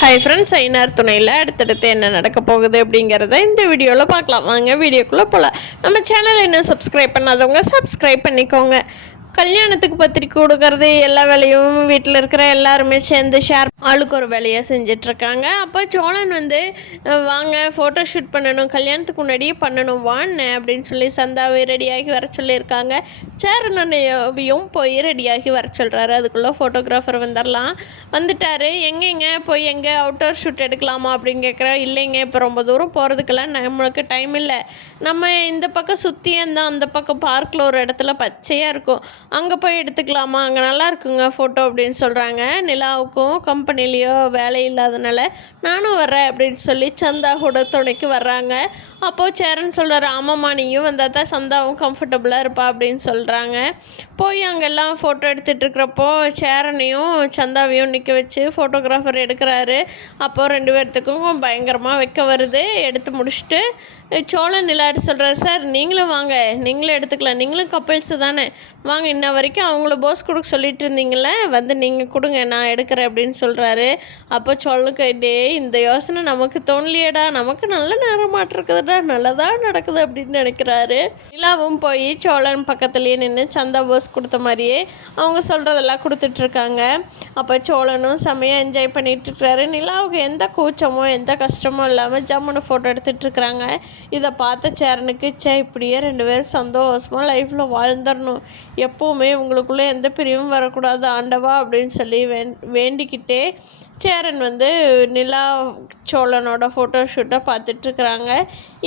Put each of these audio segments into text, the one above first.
Hi friends, ஐநார் துணையில் அடுத்தடுத்து என்ன நடக்க போகுது அப்படிங்கிறத இந்த வீடியோவில் பார்க்கலாம். வாங்க வீடியோக்குள்ளே போகலாம். நம்ம சேனல் இன்னும் சப்ஸ்கிரைப் பண்ணாதவங்க சப்ஸ்கிரைப் பண்ணிக்கோங்க. கல்யாணத்துக்கு பத்திரிக்கை கொடுக்கறது எல்லா வேலையும் வீட்டில் இருக்கிற எல்லாருமே சேர்ந்து ஷேர் ஆளுக்கு ஒரு வேலையாக செஞ்சிட்ருக்காங்க. அப்போ சோழன் வாங்க ஃபோட்டோ ஷூட் பண்ணணும், கல்யாணத்துக்கு முன்னாடியே பண்ணணும் வான்னு அப்படின்னு சொல்லி சந்தாவை ரெடியாகி வர சொல்லியிருக்காங்க. சேரனையும் போய் ரெடியாகி வர சொல்கிறாரு. அதுக்குள்ளே ஃபோட்டோகிராஃபர் வந்துட்டார். எங்கேங்க போய் எங்கே அவுட்டோர் ஷூட் எடுக்கலாமா அப்படின்னு கேட்குறா. இல்லைங்க, இப்போ ரொம்ப தூரம் போகிறதுக்கெல்லாம் நம்மளுக்கு டைம் இல்லை. நம்ம இந்த பக்கம் சுற்றியே இருந்தால் அந்த பக்கம் பார்க்கில் ஒரு இடத்துல பச்சையாக இருக்கும், அங்கே போய் எடுத்துக்கலாமா, அங்கே நல்லா இருக்குங்க ஃபோட்டோ அப்படின்னு சொல்கிறாங்க. நிலாவுக்கும் கம்பெனிலேயோ வேலை இல்லாதனால நானும் வர்றேன் அப்படின்னு சொல்லி சந்தா கூட துணைக்கு வர்றாங்க. அப்போது சேரன் சொல்கிறாரு, ஆமாம்மா நீயும் வந்தால் தான் சந்தாவும் கம்ஃபர்டபுளாக இருப்பா அப்படின்னு சொல்கிறாங்க. போய் அங்கெல்லாம் ஃபோட்டோ எடுத்துகிட்ருக்கிறப்போ சேரனையும் சந்தாவையும் நிற்க வச்சு ஃபோட்டோகிராஃபர் எடுக்கிறாரு. அப்போது ரெண்டு பேர்த்துக்கும் பயங்கரமாக வைக்க வருது. எடுத்து முடிச்சுட்டு சோழன் நிலாட்டு சொல்கிறார், சார் நீங்களும் வாங்க, நீங்களும் எடுத்துக்கலாம், நீங்களும் கப்பிள்ஸு தானே, வாங்க இன்ன வரைக்கும் அவங்கள போஸ் கொடுக்க சொல்லிட்டு இருந்தீங்களே, நீங்கள் கொடுங்க நான் எடுக்கிறேன் அப்படின்னு சொல்கிறாரு. அப்போ சோழனுக்கு இந்த யோசனை நமக்கு தோணலையேடா, நமக்கு நல்ல நேரம் மாட்டிருக்குதுடா, நல்லதாக நடக்குது அப்படின்னு நினைக்கிறாரு. நிலாவும் போய் சோழன் பக்கத்துலேயே நின்று சந்தா போஸ் கொடுத்த மாதிரியே அவங்க சொல்கிறதெல்லாம் கொடுத்துட்ருக்காங்க. அப்போ சோழனும் செம்மையாக என்ஜாய் பண்ணிகிட்ருக்கிறாரு. நிலாவுக்கு எந்த கூச்சமோ எந்த கஷ்டமோ இல்லாமல் ஜம்முன்னு ஃபோட்டோ எடுத்துகிட்ருக்குறாங்க. இதை பார்த்த சேரனுக்கு இப்படியே ரெண்டு பேரும் சந்தோஷமாக லைஃப்பில் வாழ்ந்துடணும், எப்போவுமே உங்களுக்குள்ளே எந்த பிரிவும் வரக்கூடாது ஆண்டவா அப்படின்னு சொல்லி வேண்டிக்கிட்டே சேரன் நிலா சோழனோட ஃபோட்டோ ஷூட்டை பார்த்துட்ருக்குறாங்க.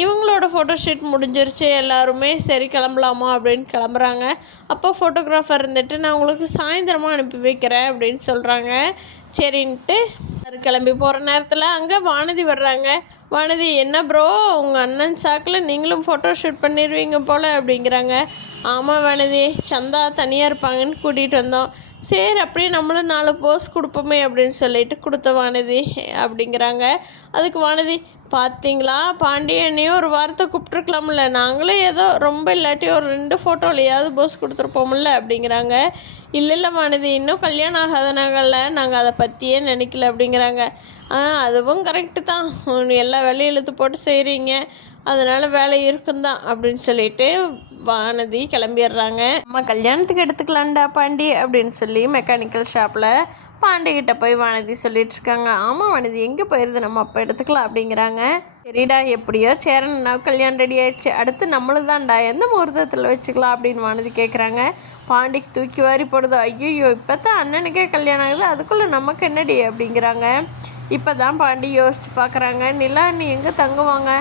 இவங்களோட ஃபோட்டோ ஷூட் முடிஞ்சிருச்சு, எல்லாருமே சரி கிளம்பலாமா அப்படின்னு கிளம்புறாங்க. அப்போ ஃபோட்டோகிராஃபர் நான் உங்களுக்கு சாயந்தரமாக அனுப்பி வைக்கிறேன் அப்படின்னு சொல்கிறாங்க. சரின்ட்டு கிளம்பி போகிற நேரத்தில் அங்கே வானதி வர்றாங்க. வானதி, என்ன ப்ரோ உங்கள் அண்ணன் சாக்கில் நீங்களும் ஃபோட்டோ ஷூட் பண்ணிடுவீங்க போல் அப்படிங்கிறாங்க. ஆமாம் வானதி, சந்தா தனியாக இருப்பாங்கன்னு கூட்டிகிட்டு வந்தோம், சரி அப்படியே நம்மளும் 4 போஸ் கொடுப்போமே அப்படின்னு சொல்லிட்டு கொடுத்த வானதி அப்படிங்கிறாங்க. அதுக்கு வானதி, பார்த்தீங்களா பாண்டியனையும் ஒரு வாரத்தை கூப்பிட்ருக்கலாம்ல, நாங்களே ஏதோ ரொம்ப இல்லாட்டி ஒரு 2 ஃபோட்டோலையாவது போஸ் கொடுத்துருப்போம்ல அப்படிங்கிறாங்க. இல்லை வானதி, இன்னும் கல்யாணம் ஆகாதனாங்கல்ல, நாங்கள் அதை பற்றியே நினைக்கல அப்படிங்கிறாங்க. அதுவும் கரெக்டு தான், எல்லா வேலையும் இழுத்து போட்டு செய்கிறீங்க, அதனால் வேலை இருக்குந்தான் அப்படின்னு சொல்லிட்டு வானதி கிளம்பிடுறாங்க. நம்ம கல்யாணத்துக்கு எடுத்துக்கலான்டா பாண்டி அப்படின்னு சொல்லி மெக்கானிக்கல் ஷாப்பில் பாண்டிகிட்ட போய் வானதி சொல்லிகிட்ருக்காங்க. ஆமாம் வானதி, எங்கே போயிடுது, நம்ம அப்போ எடுத்துக்கலாம் அப்படிங்கிறாங்க. சரிடா, எப்படியோ சேரன்னா கல்யாணம் ரெடி ஆயிடுச்சு, அடுத்து நம்மளும் தான்டா, எந்த முகூர்த்தத்தில் வச்சுக்கலாம் அப்படின்னு வானதி கேட்குறாங்க. பாண்டிக்கு தூக்கி வாரி போடுது. ஐயோ, இப்போ தான் அண்ணனுக்கே கல்யாணம் ஆகுது, அதுக்குள்ளே நமக்கு என்னடி அப்படிங்கிறாங்க. இப்போ தான் பாண்டி யோசித்து பார்க்குறாங்க. நிலா நீ எங்கே தங்குவாங்க,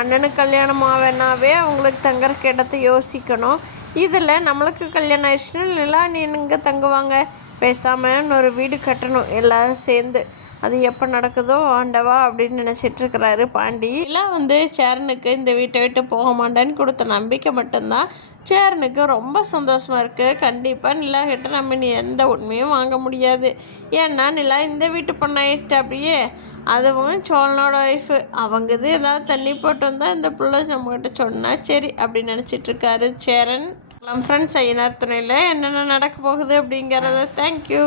அண்ணனுக்கு கல்யாணம் ஆவேனாவே அவங்களுக்கு தங்குறக்கு இடத்த யோசிக்கணும். இதில் நம்மளுக்கு கல்யாணம் ஆயிடுச்சுன்னா நிலா நீ எங்கே தங்குவாங்க, பேசாமல் ஒரு வீடு கட்டணும் எல்லோரும் சேர்ந்து, அது எப்போ நடக்குதோ ஆண்டவா அப்படின்னு நினச்சிட்ருக்கிறாரு பாண்டி. நிலா சேரனுக்கு இந்த வீட்டை விட்டு போக மாட்டேன்னு கொடுத்த நம்பிக்கை மட்டும்தான் சேரனுக்கு ரொம்ப சந்தோஷமாக இருக்குது. கண்டிப்பாக நிலா கிட்ட நம்ம நீ எந்த உண்மையும் வாங்க முடியாது, ஏன்னா நிலா இந்த வீட்டு பொண்ணாயிடுச்சு அப்படியே, அதுவும் சோழனோட ஒய்ஃபு, அவங்கது ஏதாவது தண்ணி போட்டு வந்தால் இந்த பிள்ளை நம்மக்கிட்ட சொன்னால் சரி அப்படின்னு நினச்சிட்ருக்காரு சேரன். ஃப்ரெண்ட்ஸ், ஐநார் துணையில் என்னென்ன நடக்க போகுது அப்படிங்கிறத தேங்க்யூ.